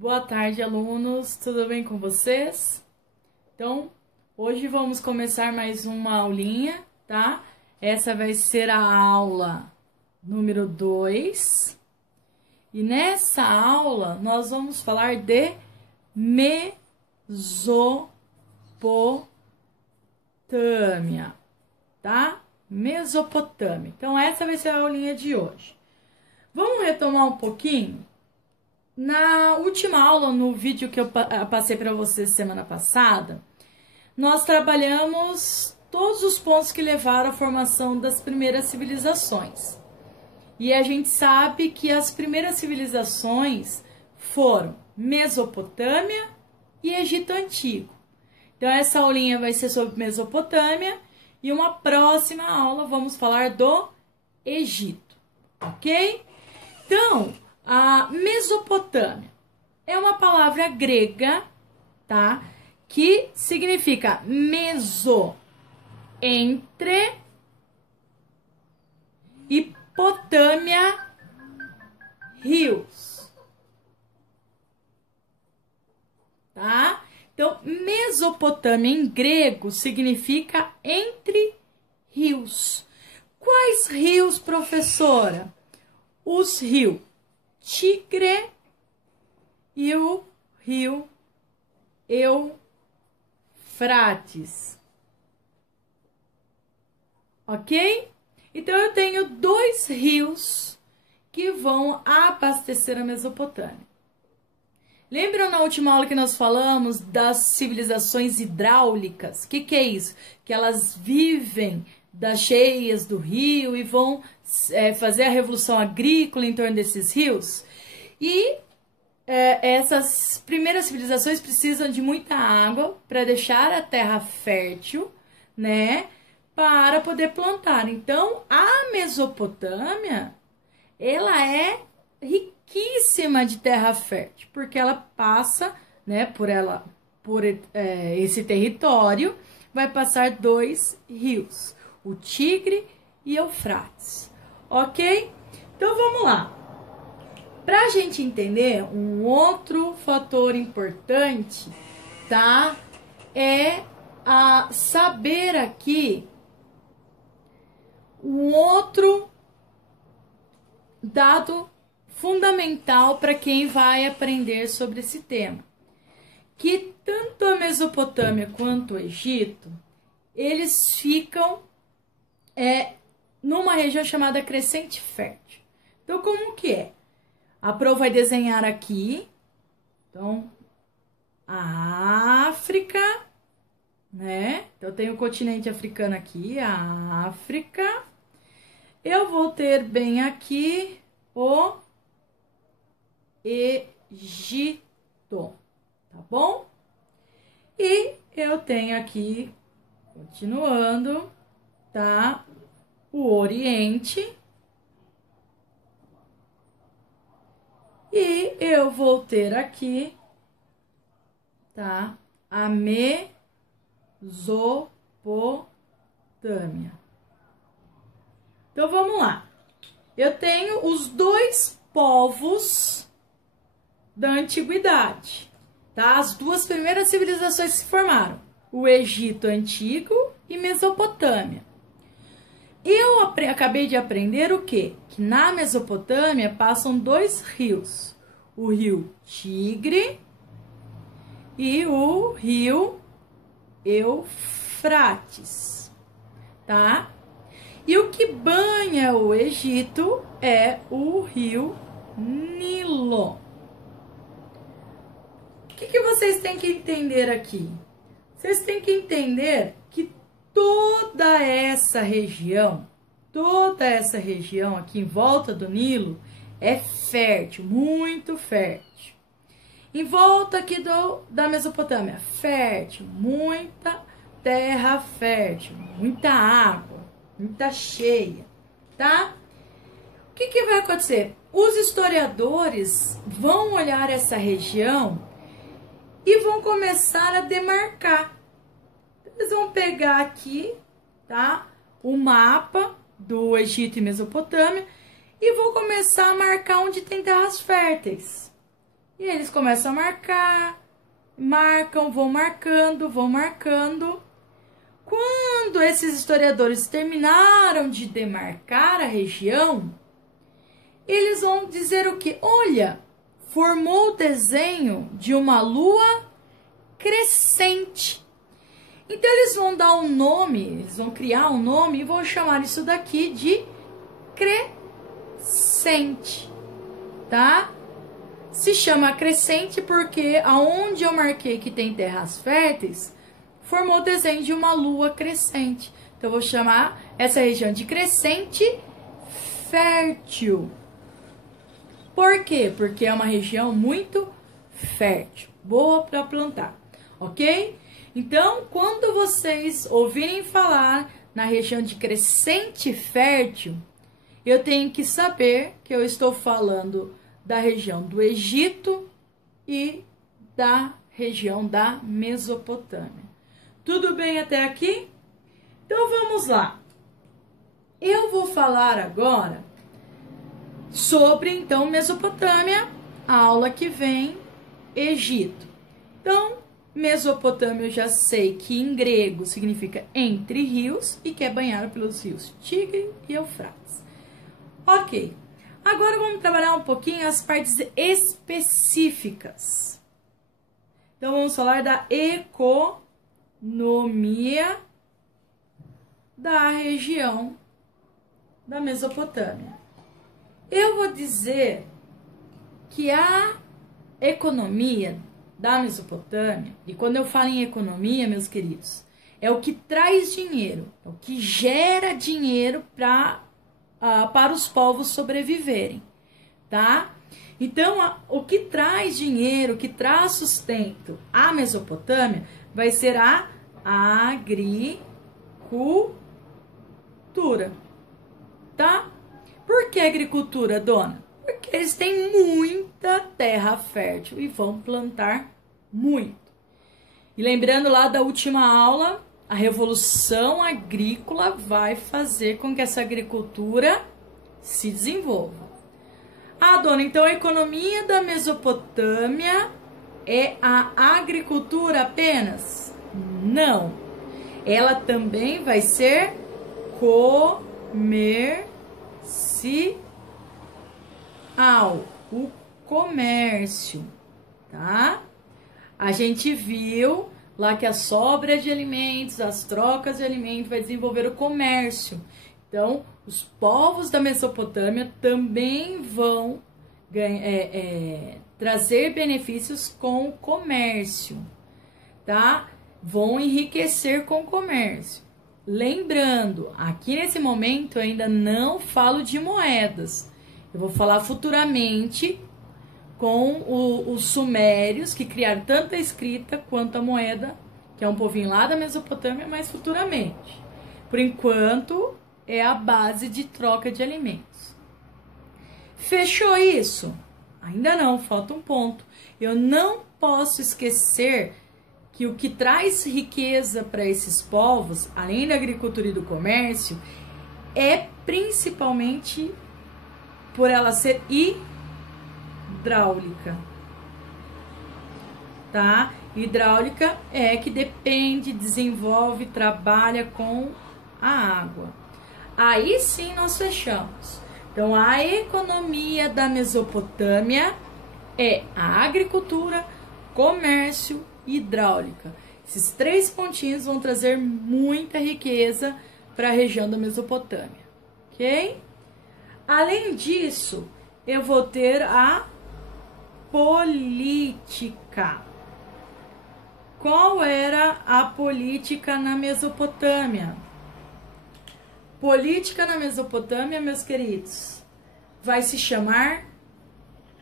Boa tarde, alunos. Tudo bem com vocês? Então, hoje vamos começar mais uma aulinha, tá? Essa vai ser a aula número 2. E nessa aula nós vamos falar de Mesopotâmia, tá? Mesopotâmia. Então, essa vai ser a aulinha de hoje. Vamos retomar um pouquinho? Na última aula, no vídeo que eu passei para vocês semana passada, nós trabalhamos todos os pontos que levaram à formação das primeiras civilizações. E a gente sabe que as primeiras civilizações foram Mesopotâmia e Egito Antigo. Então, essa aulinha vai ser sobre Mesopotâmia e uma próxima aula vamos falar do Egito, ok? Então, a Mesopotâmia é uma palavra grega, tá? Que significa meso, entre, e Potâmia, rios, tá? Então, Mesopotâmia em grego significa entre rios. Quais rios, professora? Os rios Tigre e o rio Eufrates. Ok? Então, eu tenho dois rios que vão abastecer a Mesopotâmia. Lembram na última aula que nós falamos das civilizações hidráulicas? O que é isso? Que elas vivem das cheias do rio e vão fazer a revolução agrícola em torno desses rios. E essas primeiras civilizações precisam de muita água para deixar a terra fértil, né? Para poder plantar. Então, a Mesopotâmia, ela é riquíssima de terra fértil, porque ela passa, né, por esse território, vai passar dois rios, o Tigre e Eufrates, ok? Então, vamos lá. Para a gente entender, um outro fator importante, tá? É saber aqui um outro dado fundamental para quem vai aprender sobre esse tema. Que tanto a Mesopotâmia quanto o Egito, eles ficam numa região chamada Crescente Fértil. Então, como que é? A Pro vai desenhar aqui, então, a África, né? Então, eu tenho o continente africano aqui, a África. Eu vou ter bem aqui o Egito, tá bom? E eu tenho aqui, continuando, tá? O Oriente. E eu vou ter aqui, tá? A Mesopotâmia. Então, vamos lá. Eu tenho os dois povos da antiguidade, tá? As duas primeiras civilizações que se formaram, o Egito Antigo e Mesopotâmia. Eu acabei de aprender o quê? Que na Mesopotâmia passam dois rios, o rio Tigre e o rio Eufrates, tá? E o que banha o Egito é o rio Nilo. O que vocês têm que entender aqui? Vocês têm que entender que toda essa região aqui em volta do Nilo é fértil, muito fértil. Em volta aqui da Mesopotâmia, fértil, muita terra fértil, muita água, muita cheia, tá? O que vai acontecer? Os historiadores vão olhar essa região e vão começar a demarcar. Eles vão pegar aqui, tá? O mapa do Egito e Mesopotâmia e vou começar a marcar onde tem terras férteis. E eles começam a marcar, marcam, vão marcando, vão marcando. Quando esses historiadores terminaram de demarcar a região, eles vão dizer o que? Olha, formou o desenho de uma lua crescente. Então eles vão dar um nome, eles vão criar um nome e vão chamar isso daqui de crescente, tá? Se chama crescente porque aonde eu marquei que tem terras férteis, formou o desenho de uma lua crescente. Então eu vou chamar essa região de crescente fértil. Por quê? Porque é uma região muito fértil, boa para plantar, ok? Então, quando vocês ouvirem falar na região de crescente fértil, eu tenho que saber que eu estou falando da região do Egito e da região da Mesopotâmia. Tudo bem até aqui? Então vamos lá. Eu vou falar agora sobre então Mesopotâmia, a aula que vem, Egito. Então, Mesopotâmia eu já sei que em grego significa entre rios e que é banhado pelos rios Tigre e Eufrates. Ok, agora vamos trabalhar um pouquinho as partes específicas. Então vamos falar da economia da região da Mesopotâmia. Eu vou dizer que a economia da Mesopotâmia, e quando eu falo em economia, meus queridos, é o que traz dinheiro, é o que gera dinheiro para os povos sobreviverem, tá? Então, o que traz dinheiro, o que traz sustento à Mesopotâmia vai ser a agricultura, tá? Por que agricultura, dona? Porque eles têm muita terra fértil e vão plantar muito. E lembrando lá da última aula, a revolução agrícola vai fazer com que essa agricultura se desenvolva. Ah, dona, então a economia da Mesopotâmia é a agricultura apenas? Não. Ela também vai ser o comércio, tá? A gente viu lá que a sobra de alimentos, as trocas de alimentos vai desenvolver o comércio. Então, os povos da Mesopotâmia também vão trazer benefícios com o comércio, tá? Vão enriquecer com o comércio. Lembrando, aqui nesse momento eu ainda não falo de moedas. Eu vou falar futuramente com os sumérios, que criaram tanto a escrita quanto a moeda, que é um povinho lá da Mesopotâmia, mas futuramente. Por enquanto, é a base de troca de alimentos. Fechou isso? Ainda não, falta um ponto. Eu não posso esquecer que o que traz riqueza para esses povos, além da agricultura e do comércio, é principalmente por ela ser hidráulica, tá? Hidráulica é que depende, desenvolve, trabalha com a água. Aí sim nós fechamos. Então, a economia da Mesopotâmia é a agricultura, comércio e hidráulica. Esses três pontinhos vão trazer muita riqueza para a região da Mesopotâmia, ok? Além disso, eu vou ter a política. Qual era a política na Mesopotâmia? Política na Mesopotâmia, meus queridos, vai se chamar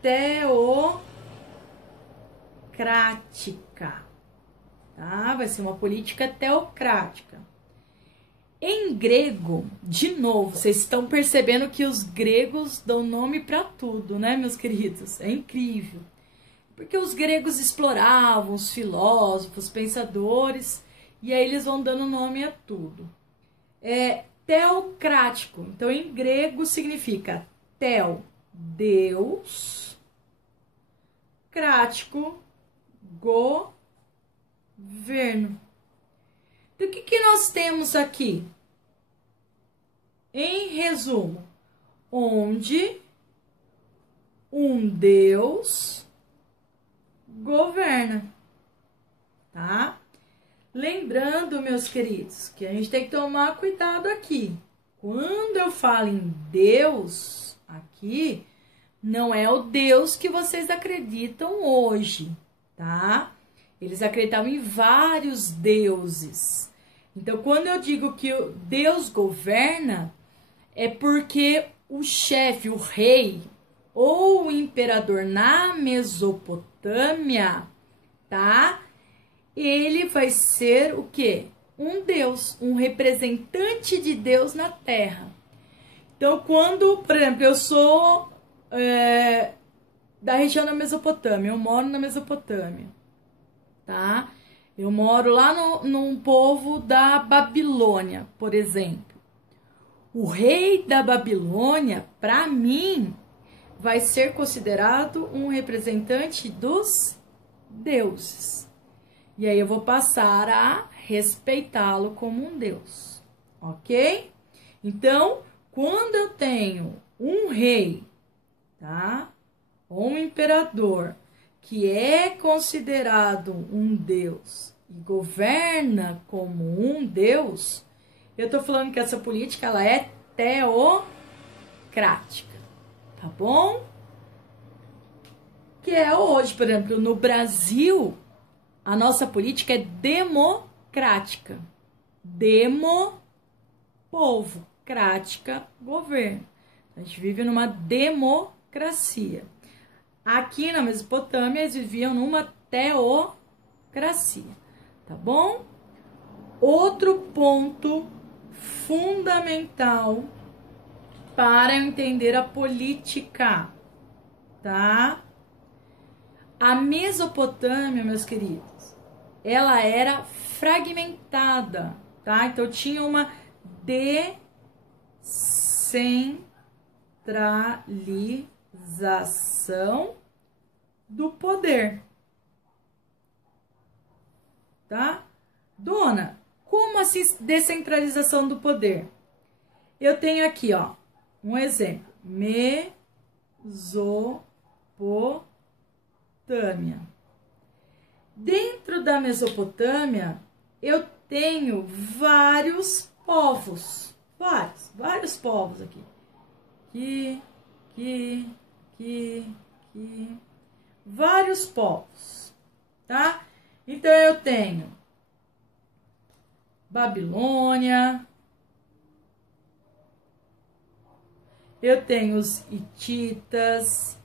teocrática, tá? Vai ser uma política teocrática. Em grego, de novo, vocês estão percebendo que os gregos dão nome para tudo, né, meus queridos? É incrível. Porque os gregos exploravam os filósofos, pensadores, e aí eles vão dando nome a tudo. Teocrático. Então, em grego, significa teo, Deus, democrático governo. Então, o que nós temos aqui? Em resumo, onde um Deus governa, tá? Lembrando, meus queridos, que a gente tem que tomar cuidado aqui. Quando eu falo em Deus aqui, não é o Deus que vocês acreditam hoje, tá? Eles acreditavam em vários deuses. Então, quando eu digo que Deus governa, é porque o chefe, o rei ou o imperador na Mesopotâmia, tá? Ele vai ser o quê? Um Deus, um representante de Deus na Terra. Então, quando, por exemplo, eu sou da região da Mesopotâmia, eu moro na Mesopotâmia, tá? Eu moro lá num povo da Babilônia, por exemplo. O rei da Babilônia, para mim, vai ser considerado um representante dos deuses. E aí eu vou passar a respeitá-lo como um deus, ok? Então, quando eu tenho um rei, tá? Ou um imperador que é considerado um deus e governa como um deus, eu tô falando que essa política ela é teocrática, tá bom? Que é hoje, por exemplo, no Brasil, a nossa política é democrática. Povo, crática, governo. A gente vive numa democracia. Aqui na Mesopotâmia, eles viviam numa teocracia, tá bom? Outro ponto fundamental para entender a política, tá? A Mesopotâmia, meus queridos, ela era fragmentada, tá? Então tinha uma descentralização do poder, tá? Dona, como assim descentralização do poder? Eu tenho aqui, ó, um exemplo. Mesopotâmia. Dentro da Mesopotâmia, eu tenho vários povos. Vários povos aqui. Vários povos, tá? Então, eu tenho Babilônia, eu tenho os hititas,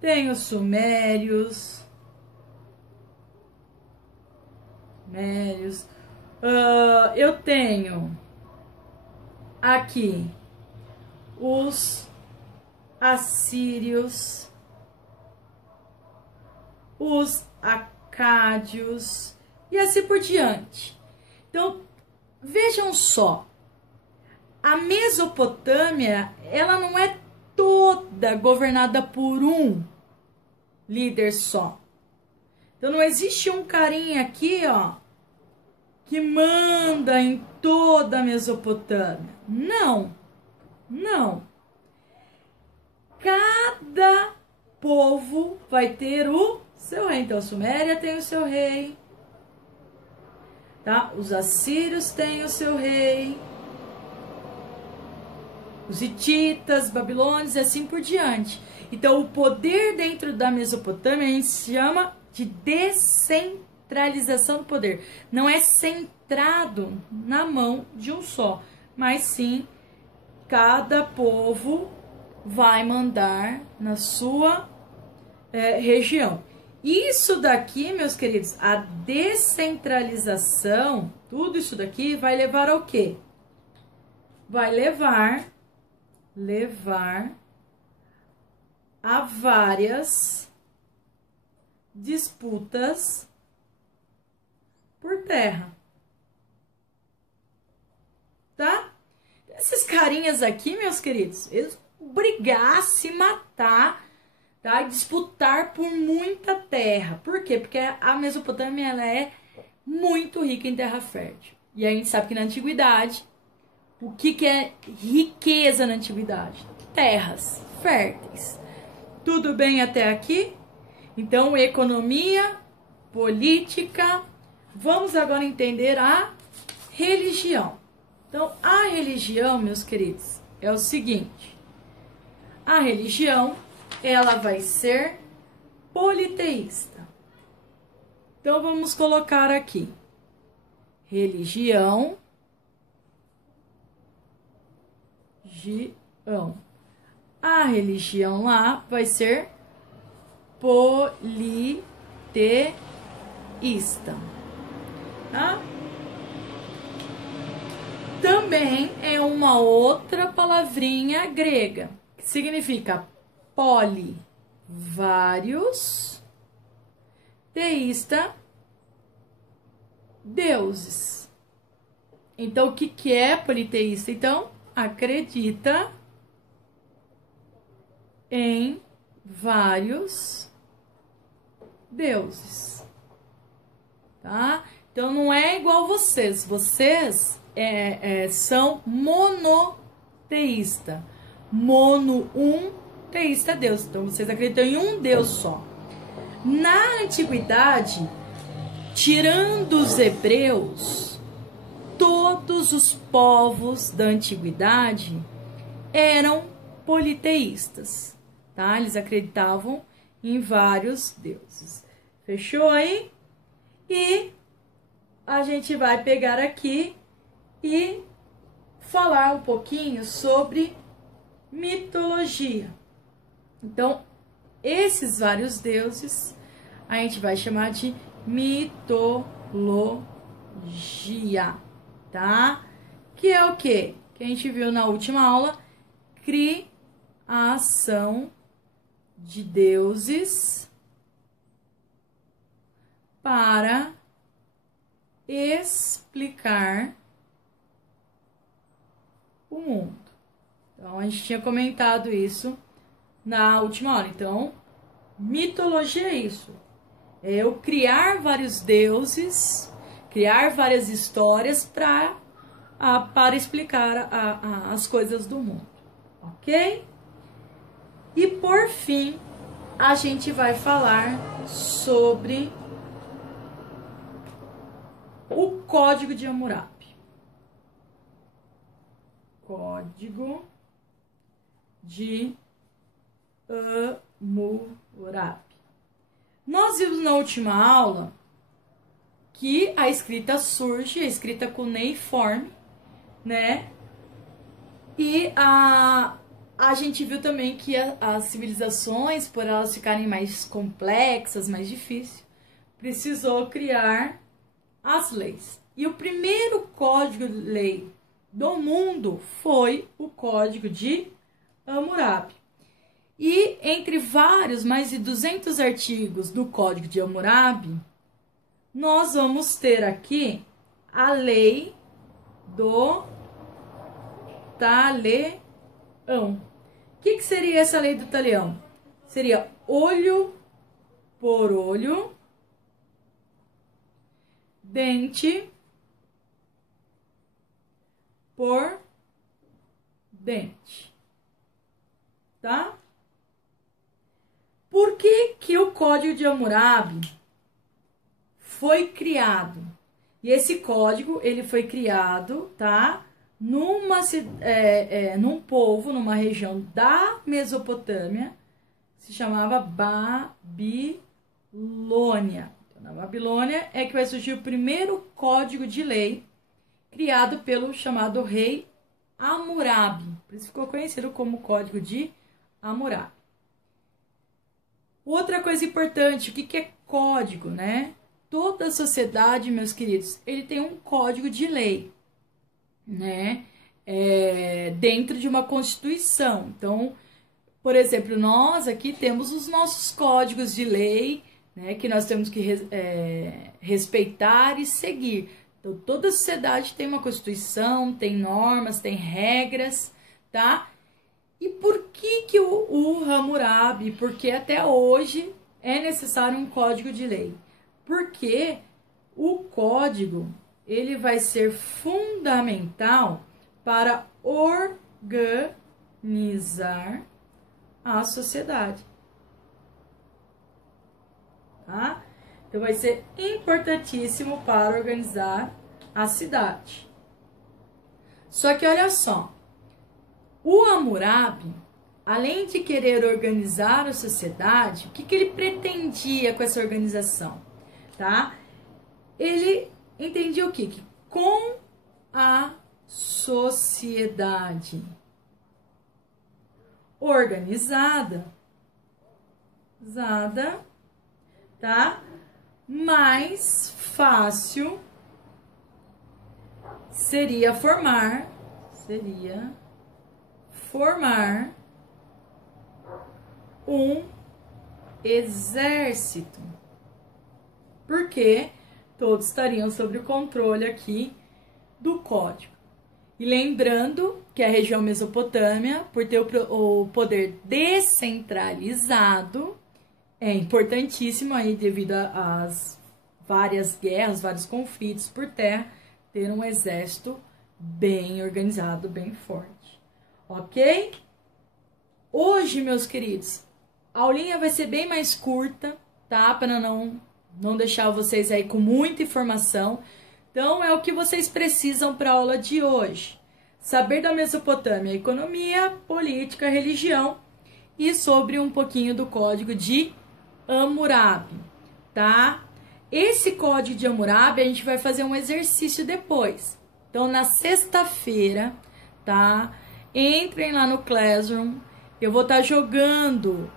tenho os sumérios, eu tenho aqui os assírios, os acádios e assim por diante. Então, vejam só, a Mesopotâmia, ela não é toda governada por um líder só. Então, não existe um carinha aqui, ó, que manda em toda a Mesopotâmia. Não. Cada povo vai ter o seu rei. Então, a Suméria tem o seu rei, tá? Os assírios têm o seu rei, os hititas, babilônios e assim por diante. Então, o poder dentro da Mesopotâmia a gente chama de descentralização do poder. Não é centrado na mão de um só, mas sim cada povo vai mandar na sua região. Isso daqui, meus queridos, a descentralização, tudo isso daqui vai levar ao quê? Vai levar a várias disputas por terra, tá? Esses carinhas aqui, meus queridos, eles brigar, se matar, tá? Disputar por muita terra. Por quê? Porque a Mesopotâmia ela é muito rica em terra fértil. E a gente sabe que na antiguidade, o que é riqueza na antiguidade? Terras férteis. Tudo bem até aqui? Então, economia, política. Vamos agora entender a religião. Então, a religião, meus queridos, é o seguinte. A religião, ela vai ser politeísta. Então, vamos colocar aqui. Religião. A religião lá vai ser politeísta, tá? Também é uma outra palavrinha grega, que significa poli, vários, teísta, deuses. Então, o que é politeísta? Então, acredita em vários deuses, tá? Então, não é igual vocês. Vocês são monoteísta. Mono, um, teísta, Deus. Então, vocês acreditam em um Deus só. Na antiguidade, tirando os hebreus, todos os povos da antiguidade eram politeístas, tá? Eles acreditavam em vários deuses. Fechou aí? E a gente vai pegar aqui e falar um pouquinho sobre mitologia. Então, esses vários deuses a gente vai chamar de mitologia, tá? Que é o quê? Que a gente viu na última aula, criação de deuses para explicar o mundo. Então, a gente tinha comentado isso na última aula. Então, mitologia é isso. É eu criar vários deuses, criar várias histórias para explicar as coisas do mundo. Ok? E por fim, a gente vai falar sobre o Código de Hammurabi. Código de Hammurabi. Nós vimos na última aula que a escrita surge, a escrita cuneiforme, né? E a gente viu também que as civilizações, por elas ficarem mais complexas, mais difíceis, precisou criar as leis. E o primeiro código de lei do mundo foi o Código de Hammurabi. E entre vários, mais de 200 artigos do Código de Hammurabi, nós vamos ter aqui a lei do talião. O que seria essa lei do talião? Seria olho por olho, dente por dente, tá? Por que o Código de Hammurabi foi criado? E esse código, ele foi criado, tá? Num povo, numa região da Mesopotâmia, se chamava Babilônia. Então, na Babilônia é que vai surgir o primeiro código de lei criado pelo chamado rei Hammurabi. Por isso ficou conhecido como Código de Hammurabi. Outra coisa importante, o que é código, né? Toda sociedade, meus queridos, ele tem um código de lei, né? Dentro de uma constituição. Então, por exemplo, nós aqui temos os nossos códigos de lei, né? Que nós temos que respeitar e seguir. Então, toda sociedade tem uma constituição, tem normas, tem regras, tá? E por que o Hammurabi, porque até hoje é necessário um código de lei? Porque o código, ele vai ser fundamental para organizar a sociedade. Tá? Então vai ser importantíssimo para organizar a cidade. Só que olha só, o Hammurabi, além de querer organizar a sociedade, o que ele pretendia com essa organização? Tá? Ele entendia o quê? Que com a sociedade organizada, tá? Mais fácil seria formar um exército. Porque todos estariam sob o controle aqui do código. E lembrando que a região Mesopotâmia, por ter o poder descentralizado, é importantíssimo aí devido às várias guerras, vários conflitos por terra, ter um exército bem organizado, bem forte. Ok? Hoje, meus queridos, a aulinha vai ser bem mais curta, tá? Para não deixar vocês aí com muita informação. Então, é o que vocês precisam para a aula de hoje. Saber da Mesopotâmia, economia, política, religião e sobre um pouquinho do código de Hammurabi, tá? Esse código de Hammurabi a gente vai fazer um exercício depois. Então, na sexta-feira, tá? Entrem lá no Classroom. Eu vou estar jogando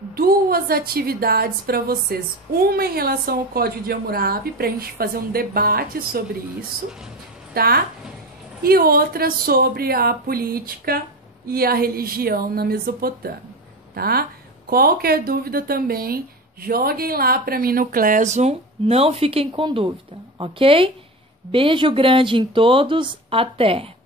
duas atividades para vocês. Uma em relação ao código de Hammurabi, para a gente fazer um debate sobre isso, tá? E outra sobre a política e a religião na Mesopotâmia, tá? Qualquer dúvida também, joguem lá para mim no Classroom, não fiquem com dúvida, ok? Beijo grande em todos, até!